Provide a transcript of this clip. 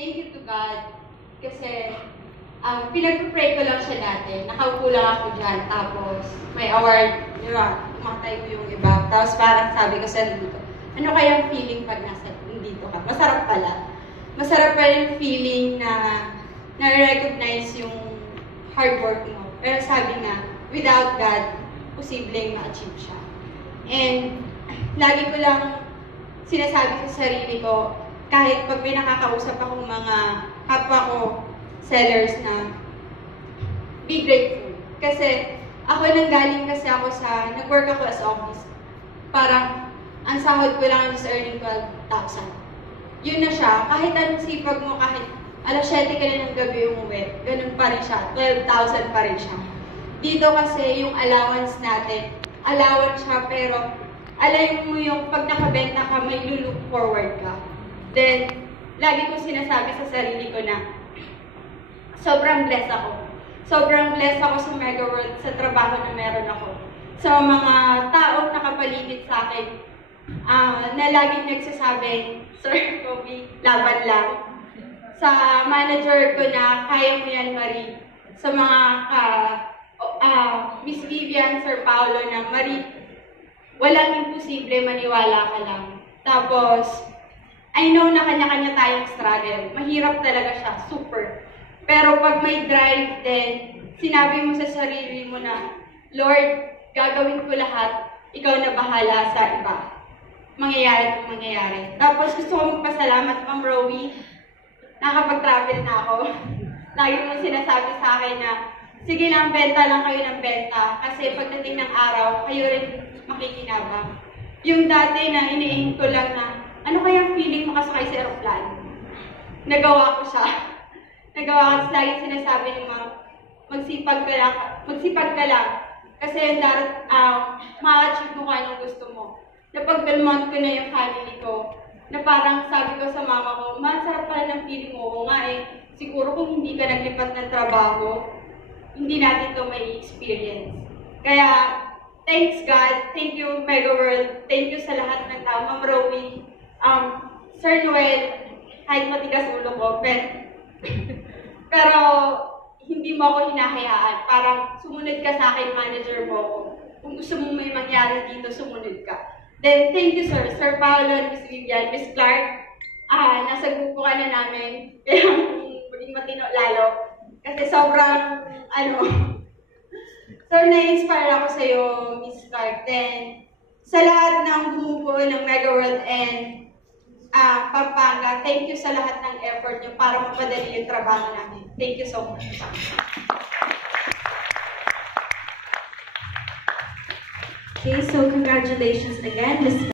thank you to God. Kasi, pinag-pray ko lang siya dati. Nakaupo lang ako dyan. Tapos, may award. Di ba? Tumatay ko yung iba. Tapos parang sabi ko sa sarili ko, ano kayang feeling pag nandito ka? Masarap pala. Masarap pa yung feeling na na-recognize yung hard work mo. Pero sabi nga, without God, posibleng ma-achieve siya. And, lagi ko lang sinasabi sa sarili ko, kahit pag may nakakausap akong mga kapwa ko sellers na be grateful. Kasi ako nanggaling kasi ako sa, nag-work ako as office. Parang, ang sahod ko lang is earning 12,000. Yun na siya. Kahit anong sipag mo, kahit alas 7 ka na ng gabi umuwi, ganun pa rin siya. 12,000 pa rin siya. Dito kasi yung allowance natin, allowance siya pero alam mo yung pag nakabenta ka, may look forward ka. Then, lagi kong sinasabi sa sarili ko na sobrang blessed ako. Sobrang blessed ako sa Mega World, sa trabaho na meron ako. Sa mga taong nakapaligid sa akin, na laging nagsasabing, Sir Kobe, laban lang. Sa manager ko na, kaya mo yan, Marie. Sa mga Miss Vivian, Sir Paolo na, Marie, walang imposible, maniwala ka lang. Tapos, I know na kanya-kanya tayong struggle. Mahirap talaga siya, super. Pero pag may drive din, sinabi mo sa sarili mo na, Lord, gagawin ko lahat, ikaw na bahala sa iba. Mangyayari kung mangyayari. Tapos gusto ko magpasalamat, Ma'am Rowie. Nakapag-travel na ako. Lagi mo sinasabi sa akin na, sige lang, benta lang kayo ng benta. Kasi pagdating ng araw, kayo rin makikinabang. Yung dati na iniingin ko lang na, ano kayang feeling makasakay sa aeroplano? Nagawa ko siya. Nagawa ko siya. Lagi sinasabi ni Ma'am, magsipag ka lang. Magsipag ka lang. Kasi ma-achieve mo kung anong gusto mo. Napag-belmont ko na yung family ko. Na parang sabi ko sa mama ko, masarap pala ng feeling mo. Oo nga eh. Siguro kung hindi ka naglipat ng trabaho, hindi natin ito may experience. Kaya, thanks God. Thank you, Mega World. Thank you sa lahat ng tao. Ma'am Rowie, Sir Noel, kahit matigas ulo ko, pero hindi mo ako hinahayaan. Parang sumunod ka sa akin, manager mo ako. Kung gusto mong may mangyari dito, sumunod ka. Then, thank you, sir. Sir Paolo, Miss Vivian, Miss Clark. Nasa grupo ka na namin. Kaya maging matino lalo. Kasi sobrang, so na-inspire ako sa'yo, Miss Clark. Then, sa lahat ng bumubuo ng Mega World and Pampanga, thank you sa lahat ng effort niyo para mapadali yung trabaho namin. Thank you so much. Okay, so congratulations again, Ms.